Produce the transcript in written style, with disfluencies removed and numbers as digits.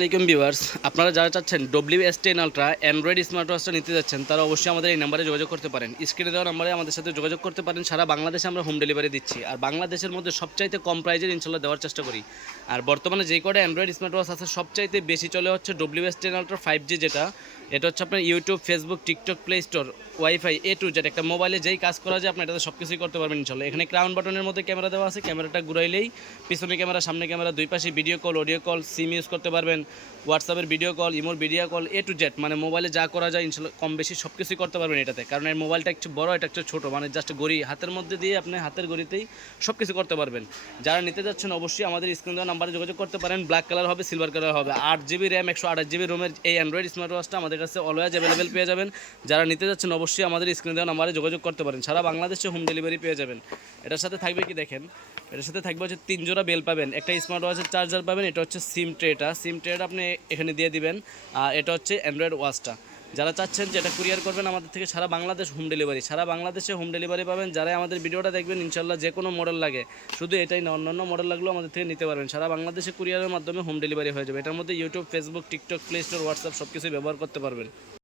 আসসালামাইকুম ভিউয়ার্স, আপনারা যারা চাচ্ছেন WS10 আলট্রা অ্যান্ড্রয়েড স্মার্ট ওয়াচটা নিতে যাচ্ছেন তারা অবশ্যই আমাদের এই নাম্বারে যোগাযোগ করতে পারেন। স্ক্রিনে দেওয়া নাম্বারে আমাদের সাথে যোগাযোগ করতে পারেন। সারা বাংলাদেশে আমরা হোম ডেলিভারি দিচ্ছি, আর বাংলাদেশের মধ্যে সবচাইতে কম প্রাইজের ইনশাল্লাহ দেওয়ার চেষ্টা করি। আর বর্তমানে যে কটা অ্যান্ড্রয়েড স্মার্ট ওয়াচ আছে সবচাইতে বেশি চলে হচ্ছে WS10 আলট্রা 5G, যেটা এটা হচ্ছে আপনার YouTube, Facebook, TikTok, play store, wifi A to Z একটা মোবাইলে যেই কাজ করা যায় আপনি এটাতে সব কিছুই করতে পারবেন ইনশাল্লাহ। এখানে ক্রাউন বাটনের মধ্যে ক্যামেরা দেওয়া আছে, ক্যামেরাটা ঘুরাইলেই পিছনে ক্যামেরা, সামনে ক্যামেরা, দুই পাশে video call, audio call, SIM use করতে পারবেন, হোয়াটসঅ্যাপের ভিডিও কল, ইমোর video call, A to Z মানে মোবাইলে যা করা যায় ইনশাল্লাহ কম বেশি সব কিছুই করতে পারবেন এটাতে। কারণ এর মোবাইলটা একটু বড়, এটা একটু ছোটো, মানে জাস্ট ঘড়ি হাতের মধ্যে দিয়ে আপনি হাতের ঘড়িতেই সব কিছু করতে পারবেন। যারা নিতে যাচ্ছেন অবশ্যই আমাদের স্ক্রিন দেওয়া নাম্বারে যোগাযোগ করতে পারেন। ব্ল্যাক কালার হবে, সিলভার কালার হবে, 8GB র্যাম, 128GB রোমের এই অ্যান্ড্রয়েড স্মার্ট ওয়াচটা আমাদের কাছে অলওয়েজ অ্যাভেলেবেল পেয়ে যাবেন। যারা নিতে যাচ্ছেন অবশ্যই আমাদের স্ক্রিন দেওয়া নাম্বারে যোগাযোগ করতে পারেন। সারা বাংলাদেশে হোম ডেলিভারি পেয়ে যাবেন। এটার সাথে থাকবে কি দেখেন, এটার সাথে থাকবে হচ্ছে 3 জোড়া বেল পাবেন, একটা স্মার্ট ওয়াচের চার্জার পাবেন, এটা হচ্ছে সিম ট্রেটা আপনি এখানে দিয়ে দিবেন। এটা হচ্ছে অ্যান্ড্রয়েড ওয়াচটা। যারা চাচ্ছেন যে এটা কুরিয়ার করবেন আমাদের থেকে সারা বাংলাদেশ হোম ডেলিভারি, সারা বাংলাদেশে হোম ডেলিভারি পাবেন। যারা আমাদের ভিডিওটা দেখবেন ইনশাল্লাহ যে কোনো মডেল লাগে, শুধু এটাই না অন্যান্য মডেল লাগলেও আমাদের থেকে নিতে পারবেন। সারা বাংলাদেশে কুরিয়ারের মাধ্যমে হোম ডেলিভারি হয়ে যাবে। এটার মধ্যে YouTube, Facebook, TikTok, play store, WhatsApp সব কিছুই ব্যবহার করতে পারবেন।